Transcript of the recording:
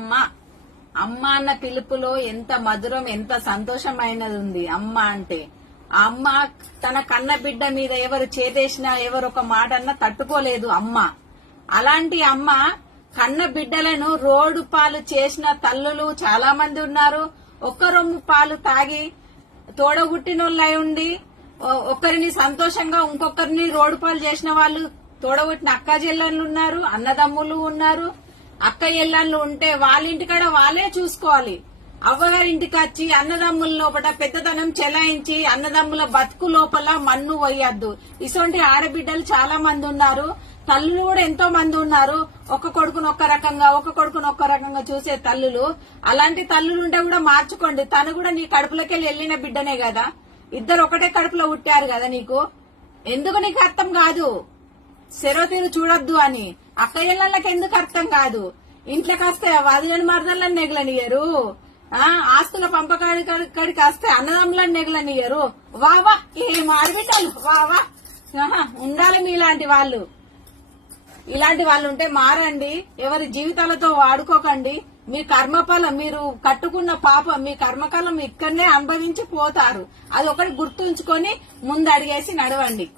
అమ్మ అమ్మ అన్న పిలుపులో ఎంత మధురం, ఎంత సంతోషమైనది ఉంది అమ్మ అంటే. ఆ అమ్మ తన కన్న బిడ్డ మీద ఎవరు చేదేసినా, ఎవరు ఒక మాట అన్నా తట్టుకోలేదు అమ్మ. అలాంటి అమ్మ కన్న బిడ్డలను రోడ్డు పాలు చేసిన తల్లులు చాలా మంది ఉన్నారు. ఒక్క రొమ్ము పాలు తాగి తోడగుట్టినోళ్ళై ఉండి ఒకరిని సంతోషంగా ఇంకొకరిని రోడ్డు పాలు చేసిన వాళ్ళు తోడగొట్టిన అక్క చెల్లెళ్ళు ఉన్నారు, అన్నదమ్ములు ఉన్నారు. అక్క ఎల్లళ్ళు ఉంటే వాళ్ళ ఇంటికాడ వాళ్ళే చూసుకోవాలి. అవ్వగారి ఇంటికి వచ్చి అన్నదమ్ముల లోపల పెద్దతనం చెలాయించి అన్నదమ్ముల బతుకు లోపల మన్ను పోయొద్దు. ఇటువంటి ఆడబిడ్డలు చాలా మంది ఉన్నారు. తల్లులు కూడా ఎంతో మంది ఉన్నారు. ఒక కొడుకును ఒక్క రకంగా, ఒక కొడుకును ఒక్క రకంగా చూసే తల్లులు. అలాంటి తల్లులు ఉంటే కూడా మార్చుకోండి. తను కూడా నీ కడుపులోకెళ్ళి వెళ్లిన బిడ్డనే కదా. ఇద్దరు ఒకటే కడుపులో పుట్టారు కదా. నీకు ఎందుకు నీకు అర్థం కాదు? సెరవు తీరు చూడొద్దు అని అక్క ఇళ్లకి ఎందుకు అర్థం కాదు? ఇంట్లోకి వస్తే వదిలేని మరదళ్ళని నెగలనియరు, ఆస్తుల పంపకాడికి వస్తే అన్నదమ్ములని నెగలనియరు. వావా ఏం ఆడబిడ్డాలు, వావా ఉండాలి మీలాంటి వాళ్ళు. ఇలాంటి వాళ్ళు ఉంటే మారండి. ఎవరి జీవితాలతో వాడుకోకండి. మీ కర్మఫలం, మీరు కట్టుకున్న పాపం, మీ కర్మకాలం ఇక్కడనే అనుభవించి పోతారు. అది ఒకటి గుర్తుంచుకొని ముందు అడిగేసి నడవండి.